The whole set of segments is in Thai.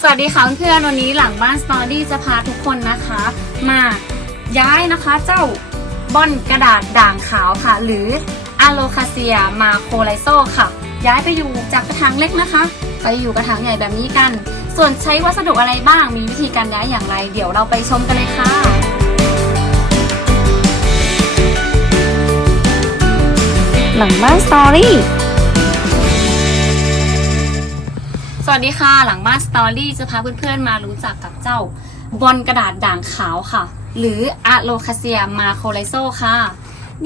สวัสดีค่ะเพื่อนวันนี้หลังบ้านสตอรี่จะพาทุกคนนะคะ มาย้ายนะคะเจ้าบอนกระดาษด่างขาวค่ะ หรืออะโลคาเซียมาโคไลโซค่ะ ย้ายไปอยู่จากกระถางเล็กนะคะ ไปอยู่กระถางใหญ่แบบนี้กัน ส่วนใช้วัสดุอะไรบ้างมีวิธีการย้ายอย่างไร เดี๋ยวเราไปชมกันเลยค่ะหลังบ้านสตอรี่ สวัสดีค่ะ หลังบ้าสตอรี่จะพาเพื่อนๆมารู้จักกับเจ้า บอลกระดาษด่างขาวค่ะ หรืออะโลคาเซียมาโคไลโซค่ะ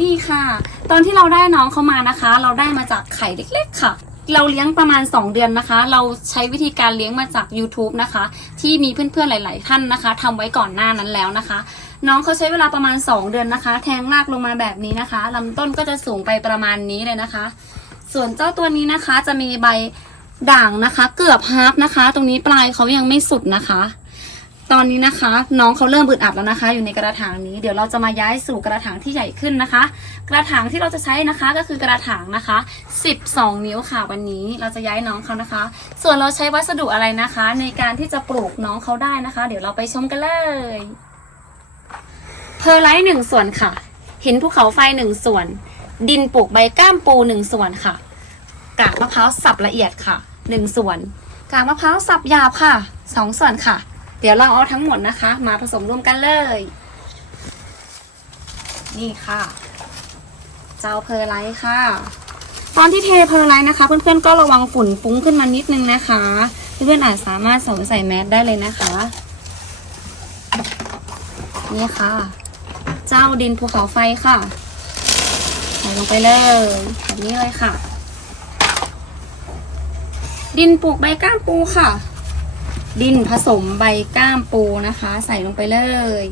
นี่ค่ะ ตอนที่เราได้น้องเขามานะคะ เราได้มาจากไข่เล็กๆค่ะ เราเลี้ยงประมาณ 2 เดือนนะคะ เราใช้วิธีการเลี้ยงมาจาก YouTube นะคะ ที่มีเพื่อนๆหลาย ๆ ท่านนะคะทำไว้ก่อนหน้านั้นแล้วนะคะ น้องเขาใช้เวลาประมาณ 2 เดือนนะคะ แทงรากลงมาแบบนี้นะคะลำต้นก็จะสูงไปประมาณนี้เลยนะคะ ส่วนเจ้าตัวนี้นะคะจะมีใบ ด่างนะคะ เกือบฮาร์ฟนะคะ ตรงนี้ปลายเขายังไม่สุดนะคะ ตอนนี้นะคะ น้องเขาเริ่มอึดอัดแล้วนะคะ อยู่ในกระถางนี้ เดี๋ยวเราจะมาย้ายสู่กระถางที่ใหญ่ขึ้นนะคะ กระถางที่เราจะใช้นะคะก็คือกระถางนะคะ 12 นิ้วค่ะวันนี้เราจะย้ายน้องเขานะคะ ส่วนเราใช้วัสดุอะไรนะคะ ในการที่จะปลูกน้องเขาได้นะคะ เดี๋ยวเราไปชมกันเลยเพอร์ไลท์หนึ่งส่วนค่ะหินภูเขาไฟหนึ่งส่วน ดินปลูกใบก้ามปูหนึ่งส่วนค่ะกากมะพร้าวสับละเอียดค่ะ หนึ่งส่วน กากมะพร้าวสับหยาบค่ะสองส่วนค่ะ เดี๋ยวเราเอาทั้งหมดนะคะ มาผสมรวมกันเลย นี่ค่ะ เจ้าเพอร์ไลท์ค่ะ ตอนที่เทเพอร์ไลท์นะคะ เพื่อนๆก็ระวังฝุ่นฟุ้งขึ้นมานิดนึงนะคะ เพื่อนๆอาจสามารถสวมใส่แมสได้เลยนะคะ นี่ค่ะ เจ้าดินภูเขาไฟค่ะ ใส่ลงไปเลยแบบนี้เลยค่ะ ดินปลูกใบก้ามปูค่ะ ดินผสมใบก้ามปูนะคะ ใส่ลงไปเลย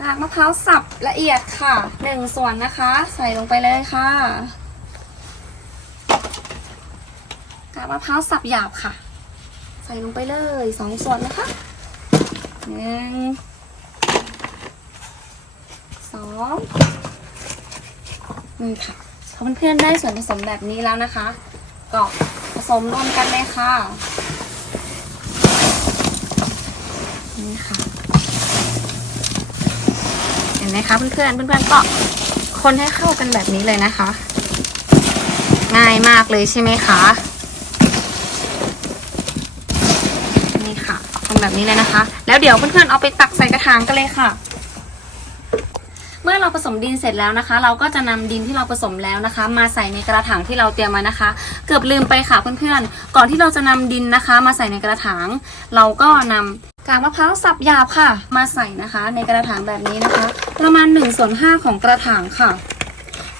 กากมะพร้าวสับละเอียดค่ะหนึ่งส่วนนะคะ ใส่ลงไปเลยค่ะกากมะพร้าวสับหยาบค่ะ ใส่ลงไปเลยสองส่วนนะคะหนึ่งสองนี่ค่ะ พอเพื่อนๆได้ส่วนผสมแบบนี้แล้วนะคะ ก็ผสมรวมกันเลยค่ะ นี่ค่ะ เห็นไหมคะเพื่อนๆ เพื่อนๆก็คนให้เข้ากันแบบนี้เลยนะคะ ง่ายมากเลยใช่ไหมคะนี่ค่ะทำแบบนี้เลยนะคะ แล้วเดี๋ยวเพื่อนๆเอาไปตักใส่กระถางกันเลยค่ะ เมื่อเราผสมดินเสร็จแล้วนะคะ เราก็จะนำดินที่เราผสมแล้วนะคะ มาใส่ในกระถางที่เราเตรียมไว้นะคะ เกือบลืมไปค่ะเพื่อนๆก่อนที่เราจะนำดินนะคะ มาใส่ในกระถาง เราก็นำกากมะพร้าวสับหยาบค่ะ มาใส่นะคะ ในกระถางแบบนี้นะคะ ประมาณ1ส่วน5ของกระถางค่ะ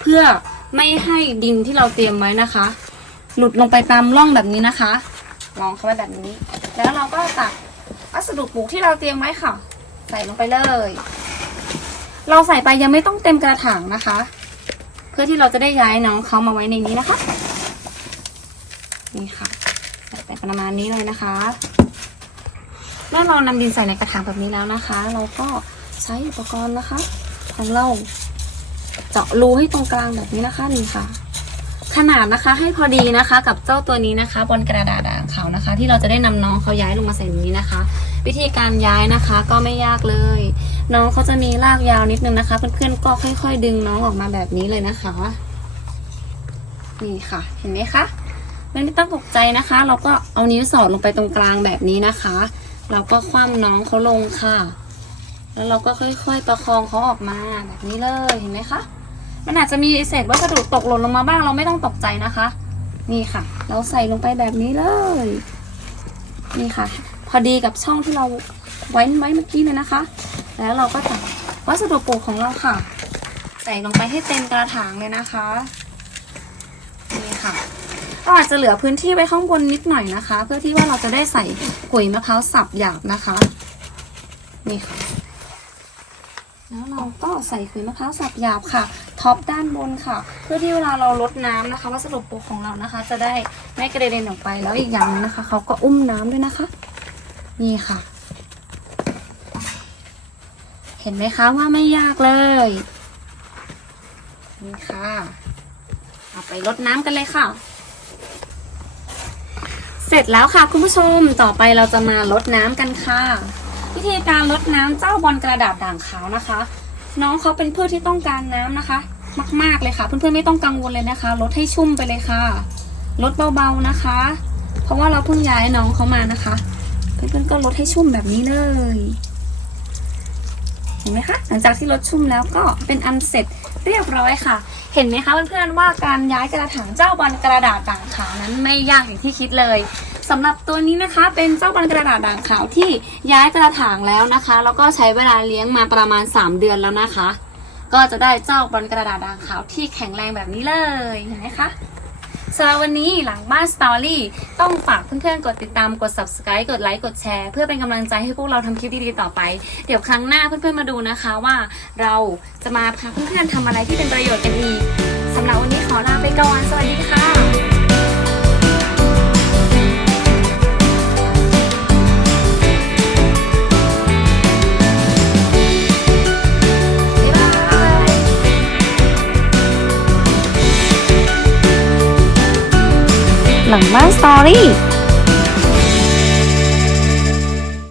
เพื่อไม่ให้ดินที่เราเตรียมไว้นะคะ หลุดลงไปตามร่องแบบนี้นะคะลองเข้าไว้แบบนี้ แล้วเราก็ตักวัสดุปลูกที่เราเตรียมไว้ค่ะ ใส่ลงไปเลย เราใส่ไปยังไม่ต้องเต็มกระถางนะคะ เพื่อที่เราจะได้ย้ายน้องเขามาไว้ในนี้นะคะ นี่ค่ะ ใส่ไปประมาณนี้เลยนะคะเมื่อเรานำดินใส่ในกระถางแบบนี้แล้วนะคะ เราก็ใช้อุปกรณ์นะคะ ของเราเจาะรูให้ตรงกลางแบบนี้นะคะนี่ค่ะ ขนาดนะคะให้พอดีนะคะ กับเจ้าตัวนี้นะคะบนกระดาษด่างขาวนะคะ ที่เราจะได้นำน้องเขาย้ายลงมาใส่นี้นะคะ วิธีการย้ายนะคะก็ไม่ยากเลย น้องเขาจะมีรากยาวนิดนึงนะคะ เพื่อนๆก็ค่อย ๆ ดึงน้องออกมาแบบนี้เลยนะคะ นี่ค่ะ เห็นไหมคะไม่ต้องตกใจนะคะ เราก็เอานิ้วสอดลงไปตรงกลางแบบนี้นะคะ เราก็คว่ำน้องเขาลงค่ะ แล้วเราก็ค่อยๆประคองเขาออกมาแบบนี้เลยเห็นไหมคะมันอาจจะมีเศษวัสดุตกหล่นลงมาบ้างเราไม่ต้องตกใจนะคะ นี่ค่ะ เราใส่ลงไปแบบนี้เลย นี่ค่ะ พอดีกับช่องที่เราไว้ไว้เมื่อกี้เลยนะคะ แล้วเราก็ตักวัสดุปลูกของเราค่ะ ใส่ลงไปให้เต็มกระถางเลยนะคะนี่ค่ะเราอาจจะเหลือพื้นที่ไว้ข้างบนนิดหน่อยนะคะ เพื่อที่ว่าเราจะได้ใส่ขุยมะพร้าวสับหยาบนะคะนี่ค่ะแล้วเราก็ใส่ขุยมะพร้าวสับหยาบค่ะท็อปด้านบนค่ะ เพื่อที่เวลาเราลดน้ำนะคะวัสดุปลูกของเรานะคะ จะได้ไม่กระเด็นออกไปแล้วอีกอย่างนึงนะคะเขาก็อุ้มน้ำด้วยนะคะ นี่ค่ะ ห็นไหมคะว่าไม่ยากเลย นี่ค่ะเอาไปรดน้ำกันเลยค่ะ เสร็จแล้วค่ะคุณผู้ชมต่อไปเราจะมาลดน้ำกันค่ะ วิธีการลดน้ำเจ้าบอลกระดาษด่างขาวนะคะ น้องเขาเป็นพืชที่ต้องการน้ำนะคะ มาก ๆเลยค่ะ เพื่อนๆไม่ต้องกังวลเลยนะคะลดให้ชุ่มไปเลยค่ะลดเบาๆนะคะ เพราะว่าเราเพิ่งย้ายน้องเขามานะคะ เพื่อนๆก็ลดให้ชุ่มแบบนี้เลย ห็นไหมคะ หลังจากที่ลดชุ่มแล้วก็เป็นอันเสร็จเรียบร้อยค่ะ เห็นไหมคะเพื่อนๆว่าการย้ายกระถางเจ้าบอลกระดาษด่างขาวนั้นไม่ยากอย่างที่คิดเลยสำหรับตัวนี้นะคะ เป็นเจ้าบอลกระดาษด่างขาวที่ย้ายกระถางแล้วนะคะ แล้วก็ใช้เวลาเลี้ยงมาประมาณ 3 เดือนแล้วนะคะ ก็จะได้เจ้าบอลกระดาษด่างขาวที่แข็งแรงแบบนี้เลยเห็นไหมคะ สำหรับวันนี้หลังบ้านสตอรี่ต้องฝากเพื่อนๆ กดติดตามกด subscribe กดไลค์กดแชร์เพื่อเป็นกำลังใจให้พวกเราทำคลิปดีๆต่อไป เดี๋ยวครั้งหน้าเพื่อนๆมาดูนะคะว่าเราจะมาพาเพื่อนๆทำอะไรที่เป็นประโยชน์กันอีกสำหรับวันนี้ขอลาไปก่อนสวัสดีค่ะ หลังบ้านสตอรี่